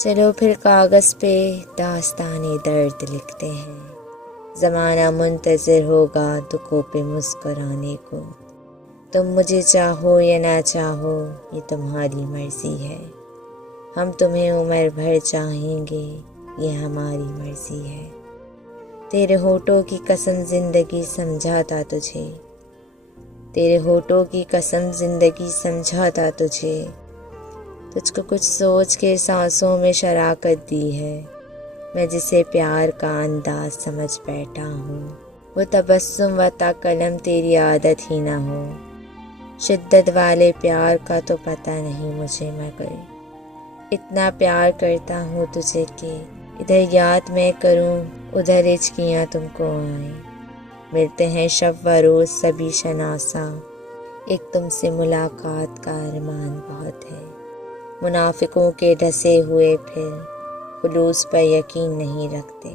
चलो फिर कागज़ पे दास्ताने दर्द लिखते हैं। ज़माना मुंतज़िर होगा दुखों पे मुस्कुराने को। तुम मुझे चाहो या ना चाहो ये तुम्हारी मर्ज़ी है। हम तुम्हें उम्र भर चाहेंगे ये हमारी मर्ज़ी है। तेरे होठों की कसम ज़िंदगी समझाता तुझे, तेरे होठों की कसम ज़िंदगी समझाता तुझे। तुझको कुछ सोच के सांसों में शराकत दी है। मैं जिसे प्यार का अंदाज समझ बैठा हूँ, वो तबस्सुम व कलम तेरी आदत ही ना हो। शिद्दत वाले प्यार का तो पता नहीं मुझे, मगर इतना प्यार करता हूँ तुझे कि इधर याद मैं करूँ उधर हिचकियाँ तुमको आए। मिलते हैं शब व रोज़ सभी शनासा, एक तुमसे मुलाकात का अरमान बहुत है। मुनाफिकों के ढसे हुए फिर खुलूस पर यकीन नहीं रखते।